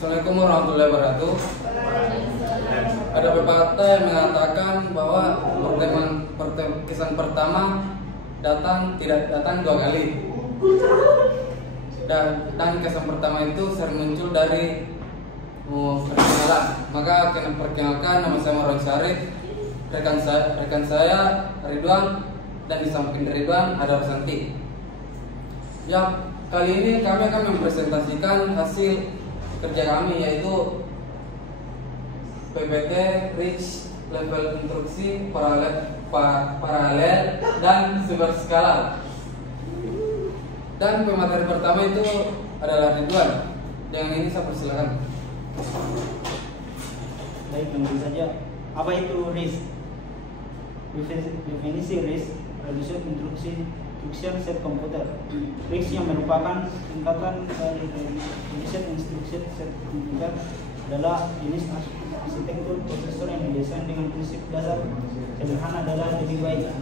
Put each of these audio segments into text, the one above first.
Assalamualaikum warahmatullahi wabarakatuh. Ada pepatah yang mengatakan bahwa kesan pertama tidak datang dua kali. Dan kesan pertama itu sering muncul dari perkenalan. Maka akan perkenalkan, nama saya Marwan Syarif, rekan saya Ridwan, dan di samping Ridwan ada Rosanti. Ya, kali ini kami akan mempresentasikan hasil kerja kami, yaitu PPT Rich Level Instruksi Paralel dan Superskala. Dan pemateri pertama itu adalah Ridwan. Dengan ini saya persilakan. Baik, langsung saja. Apa itu RISC? Definisi RISC, Resolution Instruction Set Computer. RISC yang merupakan singkatan dari Resolution Instruction Set Computer adalah jenis arsitektur prosesor yang didesain dengan prinsip dasar sederhana adalah lebih baik.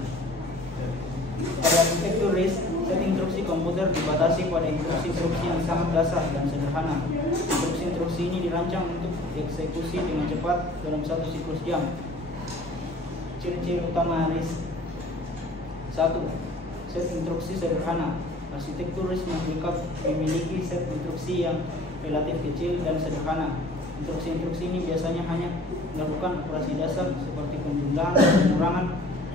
Pada arsitektur RISC, set instruksi komputer dibatasi pada instruksi-instruksi yang sangat dasar dan sederhana. Instruksi-instruksi ini dirancang untuk dieksekusi dengan cepat dalam satu siklus jam. Ciri-ciri utama RISC: 1. Set instruksi sederhana. Arsitektur RISC memiliki set instruksi yang relatif kecil dan sederhana. Instruksi-instruksi ini biasanya hanya melakukan operasi dasar seperti penjumlahan, pengurangan,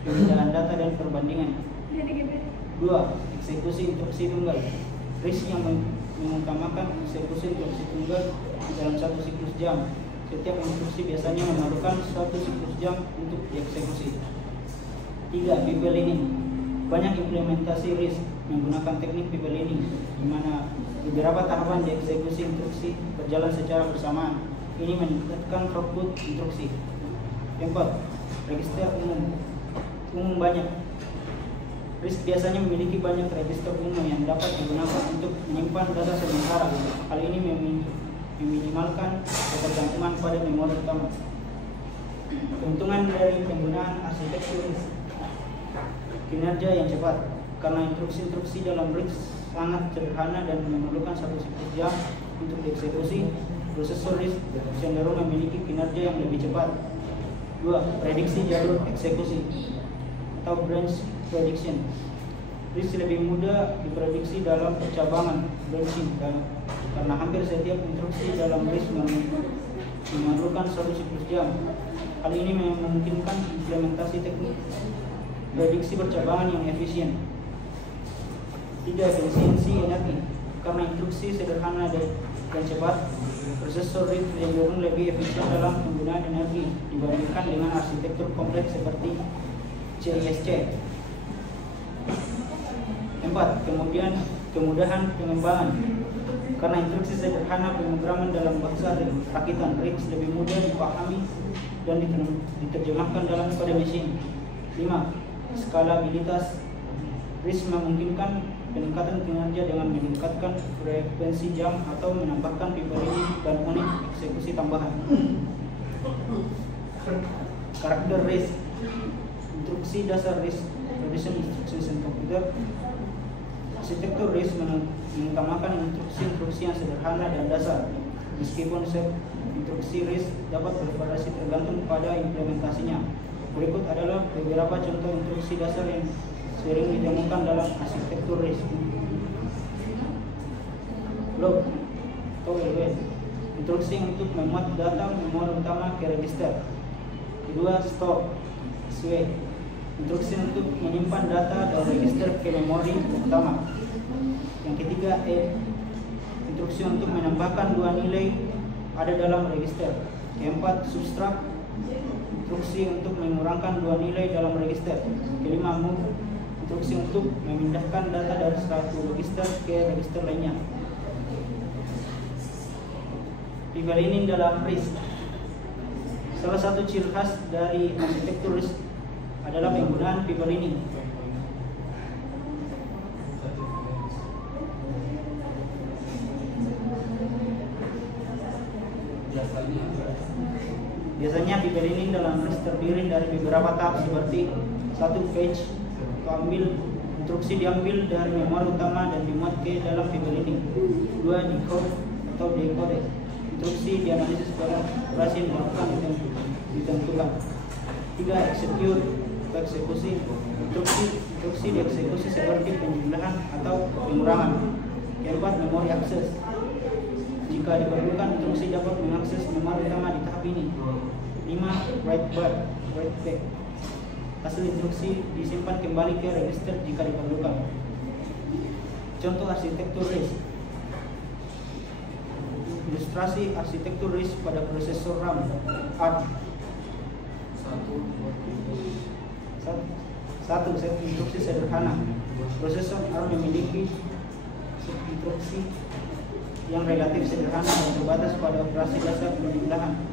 pemindahan data, dan perbandingan. 2. Eksekusi instruksi tunggal. RISC yang mengutamakan eksekusi instruksi tunggal dalam satu siklus jam. Setiap instruksi biasanya memerlukan satu siklus jam untuk dieksekusi. 3. People lining. Banyak implementasi RISC menggunakan teknik people lining, di mana beberapa tahapan dieksekusi instruksi berjalan secara bersamaan. Ini meningkatkan throughput instruksi. 4. Register umum banyak. RISC biasanya memiliki banyak register umum yang dapat digunakan untuk menyimpan data sementara. Hal ini meminimalkan ketergantungan pada memori utama. Keuntungan dari penggunaan arsitektur RISC: kinerja yang cepat. Karena instruksi-instruksi dalam RISC sangat sederhana dan memerlukan satu siklus jam untuk dieksekusi, prosesor RISC cenderung memiliki kinerja yang lebih cepat. 2. Prediksi jalur eksekusi atau branch prediction. RISC lebih mudah diprediksi dalam percabangan branching karena hampir setiap instruksi dalam RISC memerlukan satu siklus jam. Hal ini memungkinkan implementasi teknik prediksi percabangan yang efisien. 3. Efisiensi energi. Karena instruksi sederhana dan cepat, prosesor RISC cenderung lebih efisien dalam penggunaan energi dibandingkan dengan arsitektur kompleks seperti CISC. 4. Kemudahan pengembangan. Karena instruksi sederhana, pemrograman dalam bahasa rakitan RISC lebih mudah dipahami dan diterjemahkan dalam kode mesin. 5. Skalabilitas. RISC memungkinkan peningkatan kinerja dengan meningkatkan frekuensi jam atau menambahkan people lining dan unit eksekusi tambahan. Karakter RISC. Instruksi dasar RISC, Resolution Instruction Computer. Arsitektur RISC mengutamakan instruksi-instruksi yang sederhana dan dasar. Meskipun set instruksi RISC dapat bervariasi tergantung pada implementasinya. Berikut adalah beberapa contoh instruksi dasar yang sering ditemukan dalam arsitektur RISC. Load atau LW. Instruksi untuk memuat data memori utama ke register. Kedua, store SW. Instruksi untuk menyimpan data dari register ke memori utama. Yang ketiga, add. Instruksi untuk menambahkan dua nilai ada dalam register. Keempat, subtract. Instruksi untuk mengurangkan dua nilai dalam register. Kelima, move. Instruksi untuk memindahkan data dari satu register ke register lainnya. People lining dalam RISC. Salah satu ciri khas dari arsitektur RISC adalah penggunaan people lining. Biasanya people lining dalam RISC terdiri dari beberapa tahap seperti: 1. Fetch atau ambil. Instruksi diambil dari memori utama dan dimuat ke dalam people lining. 2. Decode atau decode. instruksi dianalisis pada operasi yang dilakukan ditentukan. 3. Eksekusi. Instruksi dieksekusi seperti penjumlahan atau pengurangan. 4. Memori akses. Jika diperlukan, instruksi dapat mengakses memori utama di tahap ini. 5. Write back. Hasil instruksi disimpan kembali ke register jika diperlukan. Contoh arsitektur RISC. Ilustrasi arsitektur RISC pada prosesor RAM ARM. 1. Set instruksi sederhana. Prosesor ARM memiliki set instruksi yang relatif sederhana dan terbatas pada operasi dasar penjumlahan,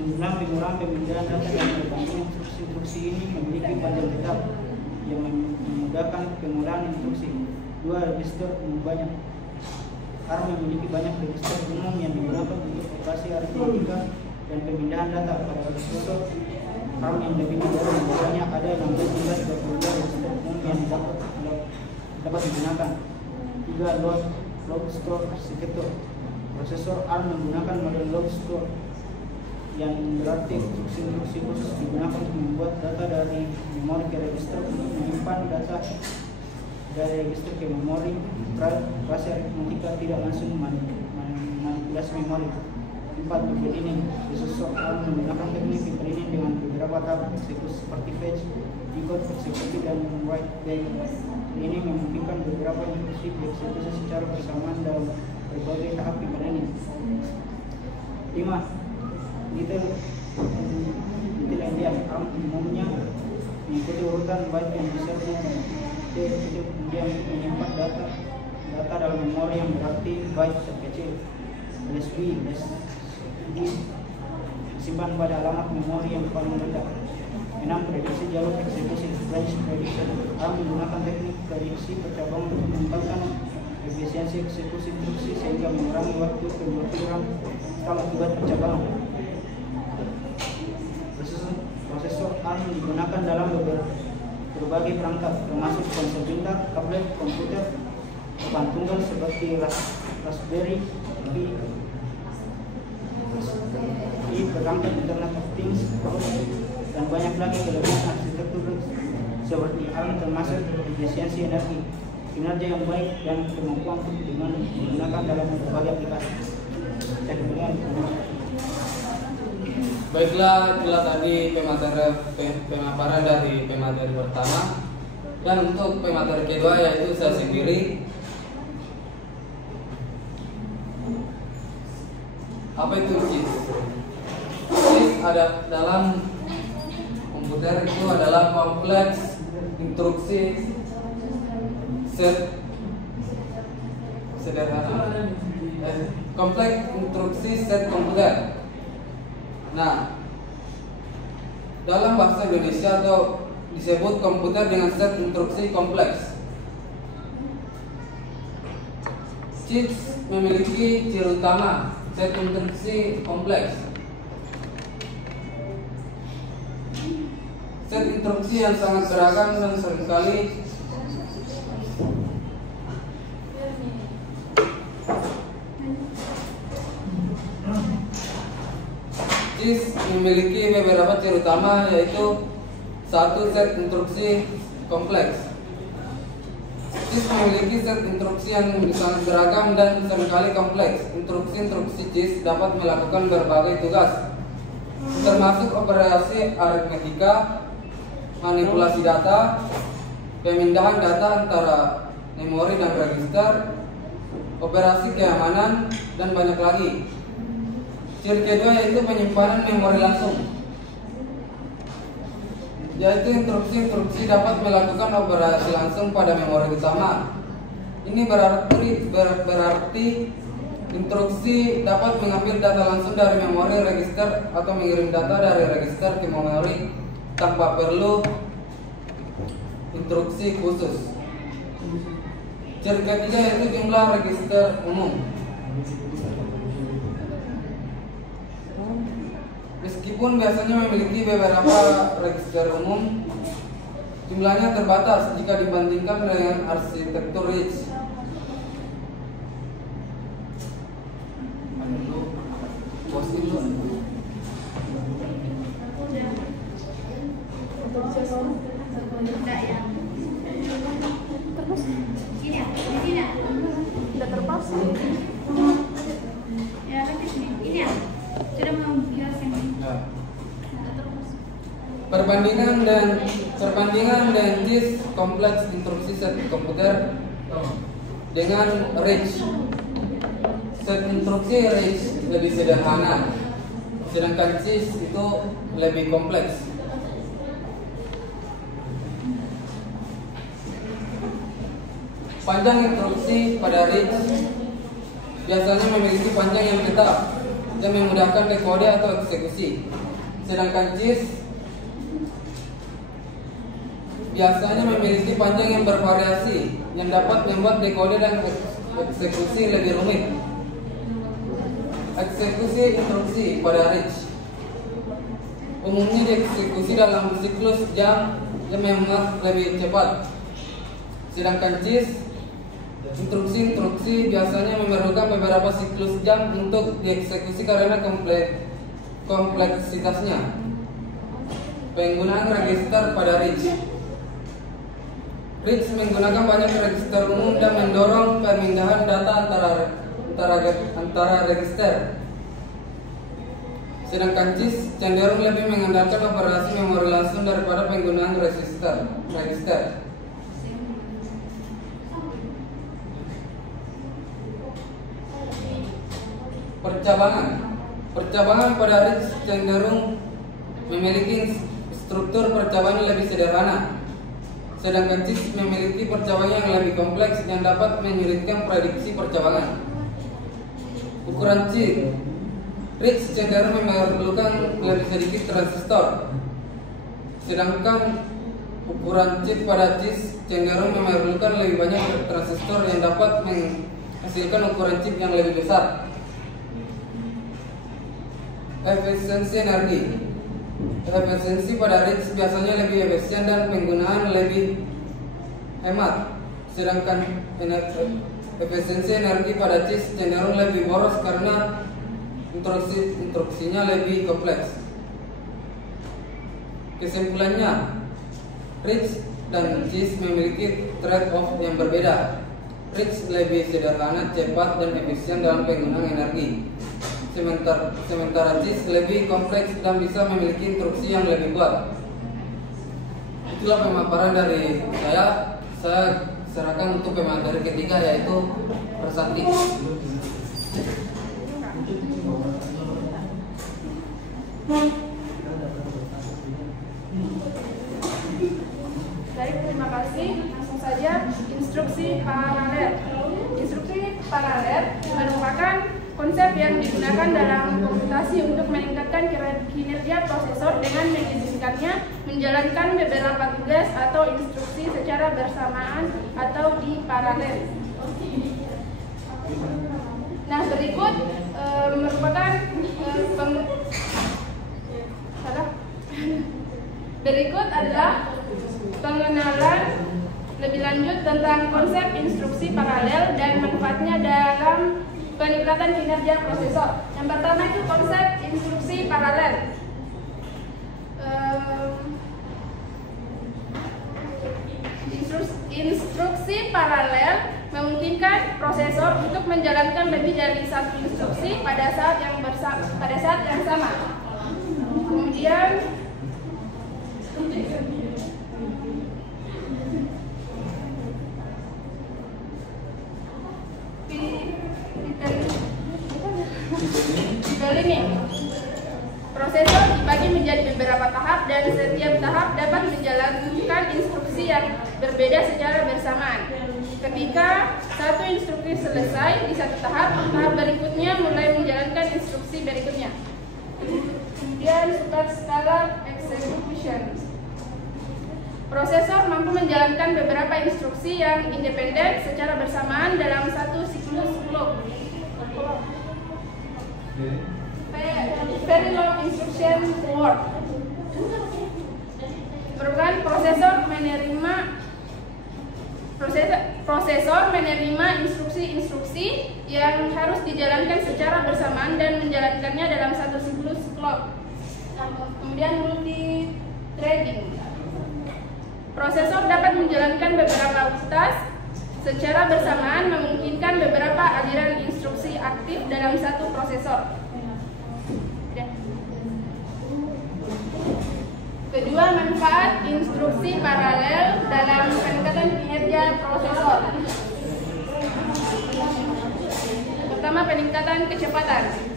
pengurangan, pemindahan data dan perbandingan. Instruksi ini memiliki panjang tetap yang memudahkan pengolahan instruksi. 2. Register umum banyak. ARM memiliki banyak register umum yang digunakan untuk operasi aritmetika dan pemindahan data. Pada prosesor ARM yang lebih modern, biasanya ada 16 hingga 32 register umum yang dapat digunakan. 3. Log store arsitektur. Prosesor ARM menggunakan model log store, yang berarti instruksi khusus digunakan untuk membuat data dari memori ke register untuk menyimpan data dari register ke memori. Operasi aritmetika tidak langsung manipulasi memori. 4. Pipelining. Prosesor ARM menggunakan teknik pipelining dengan beberapa tahap eksekusi seperti fetch, decode, eksekusi, dan write back. Ini memungkinkan beberapa instruksi dieksekusi secara bersamaan dalam berbagai tahap pipelining. 5. Detail endian. ARM umumnya mengikuti urutan byte yang bisa kemudian menyimpan data dalam memori yang berarti byte terkecil. LSB disimpan pada alamat memori yang paling rendah. 6. Prediksi jalur eksekusi. Branch prediction. ARM menggunakan teknik prediksi percabangan untuk meningkatkan efisiensi eksekusi instruksi sehingga mengurangi waktu pemblokiran setelah akibat percabangan. Prosesor ARM digunakan dalam berbagai perangkat, termasuk ponsel pintar, tablet, komputer, papan tunggal seperti Raspberry Pi, perangkat Internet of Things, dan banyak lagi. Kelebihan arsitektur seperti ARM termasuk efisiensi energi, kinerja yang baik, dan kemampuan untuk digunakan dalam berbagai aplikasi. Baiklah, itulah tadi pemaparan dari pemateri pertama. Dan untuk pemateri kedua yaitu saya sendiri. Apa itu CIS? CIS ada dalam komputer itu adalah kompleks instruksi kompleks instruksi set komputer. Nah, dalam bahasa Indonesia atau disebut komputer dengan set instruksi kompleks. CIS memiliki ciri utama set instruksi kompleks. Set instruksi yang sangat beragam dan seringkali CIS memiliki beberapa ciri utama, yaitu 1. Set instruksi kompleks. CIS memiliki set instruksi yang sangat beragam dan seringkali kompleks. Instruksi-instruksi CIS dapat melakukan berbagai tugas, termasuk operasi aritmetika, manipulasi data, pemindahan data antara memori dan register, operasi keamanan, dan banyak lagi. Ciri kedua yaitu penyimpanan memori langsung, yaitu instruksi-instruksi dapat melakukan operasi langsung pada memori utama. Ini berarti instruksi dapat mengambil data langsung dari memori register atau mengirim data dari register ke memori tanpa perlu instruksi khusus. Ciri ketiga yaitu jumlah register umum. Meskipun biasanya memiliki beberapa register umum, jumlahnya terbatas jika dibandingkan dengan arsitektur RISC. pos itu. Terus ini ya, di sini ya. Udah terpasang. Ya kan di sini. Ini ya. Sudah mau jelaskan ini. Nah. Terus. Perbandingan dan JIS kompleks instruksi set komputer dengan RISC. Set instruksi RISC lebih sederhana, sedangkan JIS itu lebih kompleks. Panjang instruksi pada RISC biasanya memiliki panjang yang tetap yang memudahkan dekode atau eksekusi, sedangkan JIS biasanya memiliki panjang yang bervariasi yang dapat membuat dekode dan eksekusi lebih rumit. Eksekusi instruksi pada RISC umumnya dieksekusi dalam siklus jam yang memang lebih cepat, sedangkan JIS instruksi biasanya memerlukan beberapa siklus jam untuk dieksekusi karena kompleksitasnya. Penggunaan register pada RISC menggunakan banyak register umum dan mendorong pemindahan data antara register. Sedangkan JIS cenderung lebih mengandalkan operasi memori langsung daripada penggunaan register. Percabangan pada RISC cenderung memiliki struktur percabangan lebih sederhana, sedangkan JIS memiliki percabangan yang lebih kompleks yang dapat menyulitkan prediksi percabangan. Ukuran chip RISC cenderung memerlukan lebih sedikit transistor, sedangkan ukuran chip pada JIS cenderung memerlukan lebih banyak transistor yang dapat menghasilkan ukuran chip yang lebih besar. Efisiensi energi. Efisiensi pada RISC biasanya lebih efisien dan penggunaan lebih hemat, sedangkan efisiensi energi pada JIS cenderung lebih boros karena instruksinya lebih kompleks. Kesimpulannya, RISC dan JIS memiliki trade-off yang berbeda. RISC lebih sederhana, cepat, dan efisien dalam penggunaan energi, sementara JIS lebih kompleks dan bisa memiliki instruksi yang lebih kuat. Itulah pemaparan dari saya. Saya serahkan untuk pemateri ketiga, yaitu Resanti. Baik, terima kasih. Langsung saja, instruksi paralel. Instruksi paralel merupakan konsep yang digunakan dalam komputasi untuk meningkatkan kinerja prosesor dengan mengizinkannya menjalankan beberapa tugas atau instruksi secara bersamaan atau di paralel. Nah, berikut berikut adalah pengenalan lebih lanjut tentang konsep instruksi paralel dan manfaatnya dalam peningkatan kinerja prosesor. Yang pertama itu konsep instruksi paralel. Instruksi paralel memungkinkan prosesor untuk menjalankan lebih dari satu instruksi pada saat yang sama. Kemudian dibelinging. Prosesor dibagi menjadi beberapa tahap dan setiap tahap dapat menjalankan instruksi yang berbeda secara bersamaan. Ketika satu instruksi selesai di satu tahap, tahap berikutnya mulai menjalankan instruksi berikutnya. Kemudian super skala execution. Prosesor mampu menjalankan beberapa instruksi yang independen secara bersamaan dalam satu siklus clock. Very long instruction word merupakan prosesor menerima instruksi-instruksi yang harus dijalankan secara bersamaan dan menjalankan menjalankannya dalam satu siklus clock. Kemudian multi-threading. Prosesor dapat menjalankan beberapa tas secara bersamaan, memungkinkan beberapa aliran instruksi aktif dalam satu prosesor. Kedua, manfaat instruksi paralel dalam peningkatan kinerja prosesor. Pertama, peningkatan kecepatan.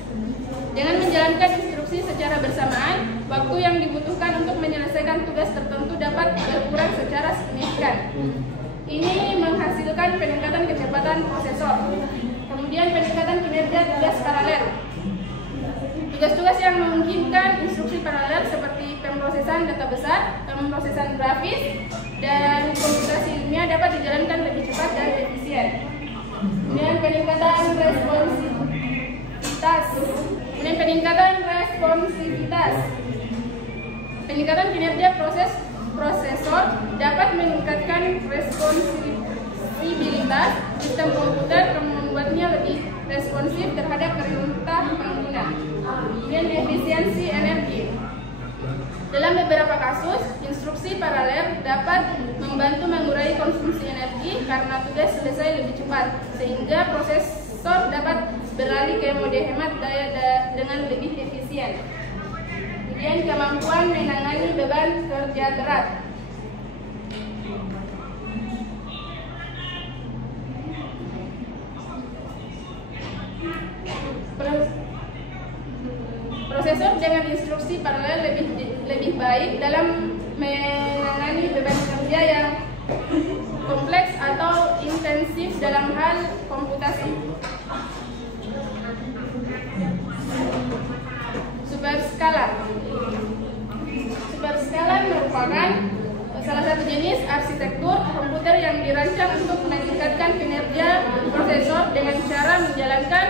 Dengan menjalankan instruksi secara bersamaan, waktu yang dibutuhkan untuk menyelesaikan tugas tertentu dapat berkurang secara signifikan. Ini menghasilkan peningkatan kecepatan prosesor. Kemudian peningkatan kinerja tugas paralel. Tugas-tugas yang memungkinkan instruksi paralel seperti pemrosesan data besar, pemrosesan grafis, dan komputasi ilmiah dapat dijalankan lebih cepat dan efisien. Kemudian peningkatan responsivitas. Peningkatan kinerja prosesor dapat meningkatkan responsibilitas sistem komputer dan membuatnya lebih responsif terhadap perintah pengguna. Kemudian efisiensi energi. Dalam beberapa kasus, instruksi paralel dapat membantu mengurangi konsumsi energi karena tugas selesai lebih cepat, sehingga prosesor dapat beralih ke mode hemat daya dengan lebih efisien. Kemudian kemampuan menangani beban kerja berat. Prosesor dengan instruksi paralel lebih baik dalam menangani beban kerja yang kompleks atau intensif dalam hal komputasi. Superscalar. Superscalar merupakan salah satu jenis arsitektur komputer yang dirancang untuk meningkatkan kinerja prosesor dengan cara menjalankan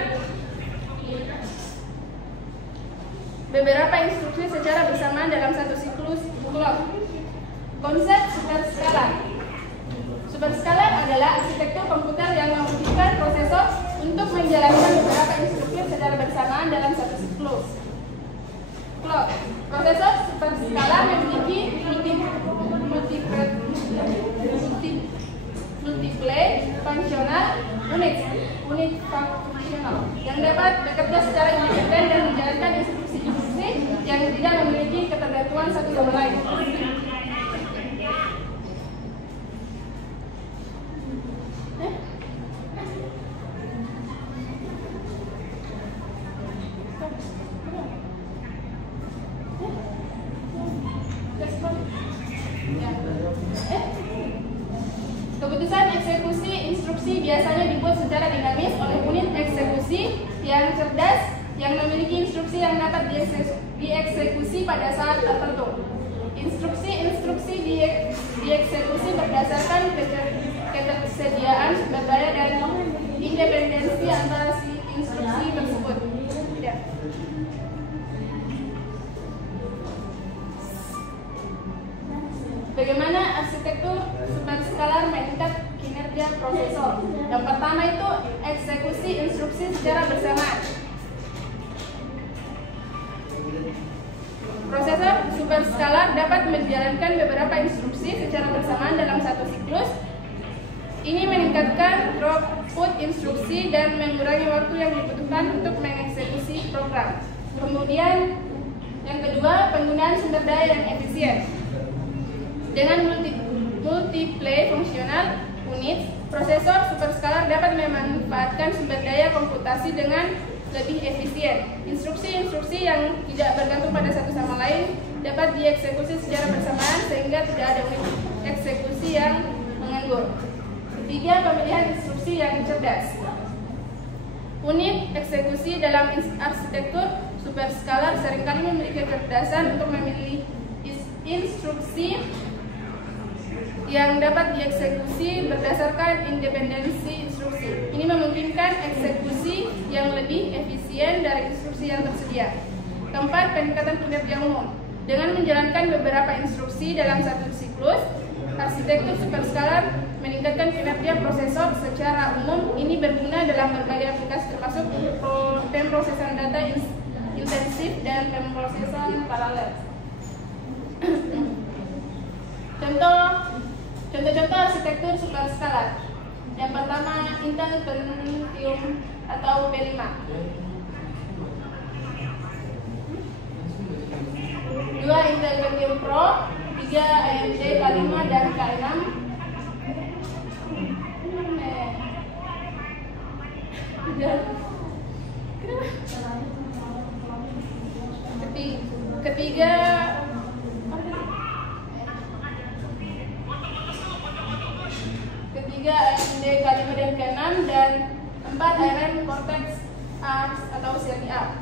beberapa instruksi secara bersamaan dalam satu siklus clock. Konsep superscalar. Superscalar adalah arsitektur komputer yang memungkinkan prosesor untuk menjalankan beberapa instruksi secara bersamaan dalam satu siklus clock. Prosesor superscalar memiliki multiple fungsional unit fungsional yang dapat bekerja secara independen dan menjalankan instruksi-instruksi yang tidak memiliki ketergantungan satu sama lain. Keputusan eksekusi instruksi biasanya dibuat secara dinamis oleh unit eksekusi yang cerdas yang memiliki instruksi yang dapat dieksekusi pada saat tertentu. Instruksi-instruksi dieksekusi berdasarkan ketersediaan sumber daya dan independensi antara si instruksi tersebut. Bagaimana arsitektur superscalar meningkat kinerja prosesor? Yang pertama itu eksekusi instruksi secara bersamaan. Prosesor superscalar dapat menjalankan beberapa instruksi secara bersamaan dalam satu siklus. Ini meningkatkan throughput instruksi dan mengurangi waktu yang dibutuhkan untuk mengeksekusi program. Kemudian yang kedua, penggunaan sumber daya yang efisien. Dengan multiple functional units, prosesor superscalar dapat memanfaatkan sumber daya komputasi dengan lebih efisien. Instruksi-instruksi yang tidak bergantung pada satu sama lain dapat dieksekusi secara bersamaan sehingga tidak ada unit eksekusi yang menganggur. Ketiga, pemilihan instruksi yang cerdas. Unit eksekusi dalam arsitektur superscalar seringkali memiliki kecerdasan untuk memilih instruksi yang dapat dieksekusi berdasarkan independensi instruksi. Ini memungkinkan eksekusi yang lebih efisien dari instruksi yang tersedia. Keempat, peningkatan kinerja umum. Dengan menjalankan beberapa instruksi dalam satu siklus, arsitektur superscalar meningkatkan kinerja prosesor secara umum. Ini berguna dalam berbagai aplikasi termasuk pemrosesan data intensif, dan pemrosesan paralel. Contoh-contoh arsitektur superskala. Yang pertama, Intel Pentium atau P5. 2. Intel Pentium Pro. 3. AMD K5 dan K6. Ketiga, AMD K5 dan K6, dan 4. ARM Cortex A atau seri A.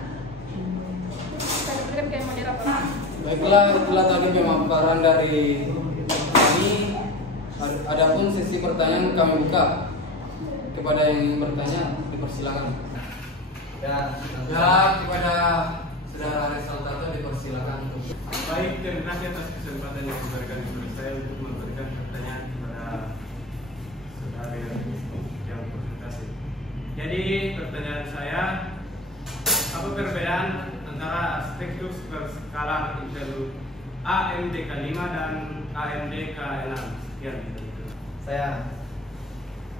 Saya berikan kayak moderator. Baiklah, itulah tadi pemaparan dari kami. Adapun sesi pertanyaan kami buka. Kepada yang ingin bertanya, dipersilakan. Ya, Kepada Saudara Rizal Tato dipersilakan. Baik, terima kasih atas kesempatan yang diberikan kepada saya untuk memberikan pertanyaan kepada saudara yang presentasi. Jadi pertanyaan saya, apa perbedaan antara arsitektur superskala Intel AMD K5 dan AMD K6? Sekian. saya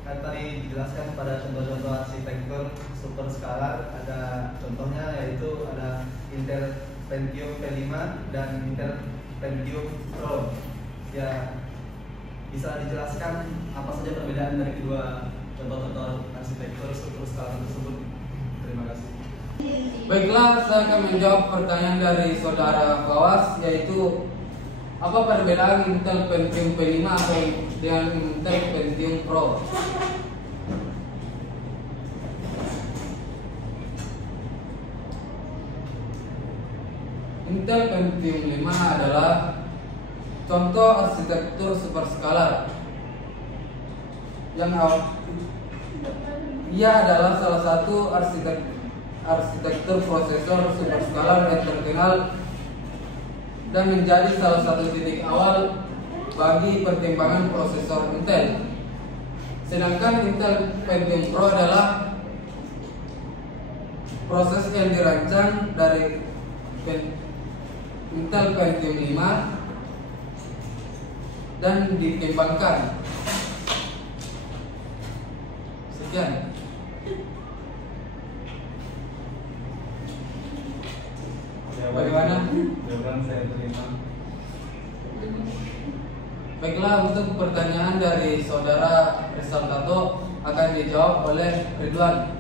kan tadi dijelaskan pada contoh-contoh arsitektur superskala, ada contohnya yaitu ada Intel Pentium P5 dan Intel Pentium Pro. Ya, bisa dijelaskan apa saja perbedaan dari kedua contoh-contoh arsitektur superskala tersebut? Terima kasih. Baiklah, saya akan menjawab pertanyaan dari Saudara Fawas, yaitu apa perbedaan Intel Pentium P5 dengan Intel Pentium Pro? Intel Pentium 5 adalah contoh arsitektur superskala yang ia adalah salah satu arsitektur prosesor superskala yang terkenal dan menjadi salah satu titik awal bagi perkembangan prosesor Intel. Sedangkan Intel Pentium Pro adalah proses yang dirancang dari Intel Pentium 5 dan dikembangkan. Sekian. Bagaimana? Jawaban saya terima. Baiklah, untuk pertanyaan dari Saudara Rizal Tato akan dijawab oleh Ridwan.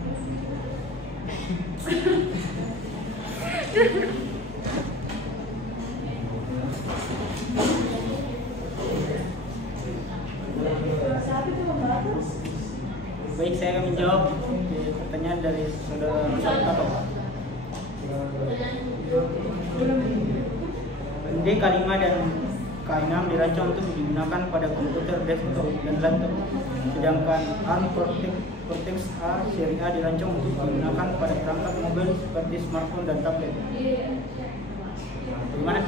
Baik, saya akan menjawab pertanyaan dari Saudara Rizal Tato. AMD K5 dan K6 dirancang untuk digunakan pada komputer desktop dan laptop, sedangkan ARM Cortex A seri A dirancang untuk digunakan pada perangkat mobil seperti smartphone dan tablet. Bagaimana?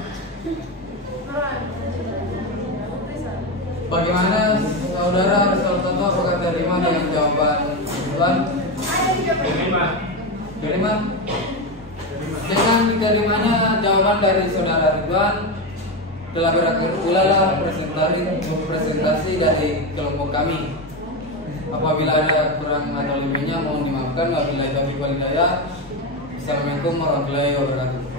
Bagaimana Saudara Rizal Tato, apakah terima dengan jawaban Ridwan? Terima. Dengan diterimanya jawaban dari Saudara Ridwan, telah berakhir pula lah presentasi dari kelompok kami. Apabila ada kurang atau lebihnya mohon dimaafkan. Wabillahi taufiq wal hidayah. Assalamualaikum warahmatullahi wabarakatuh.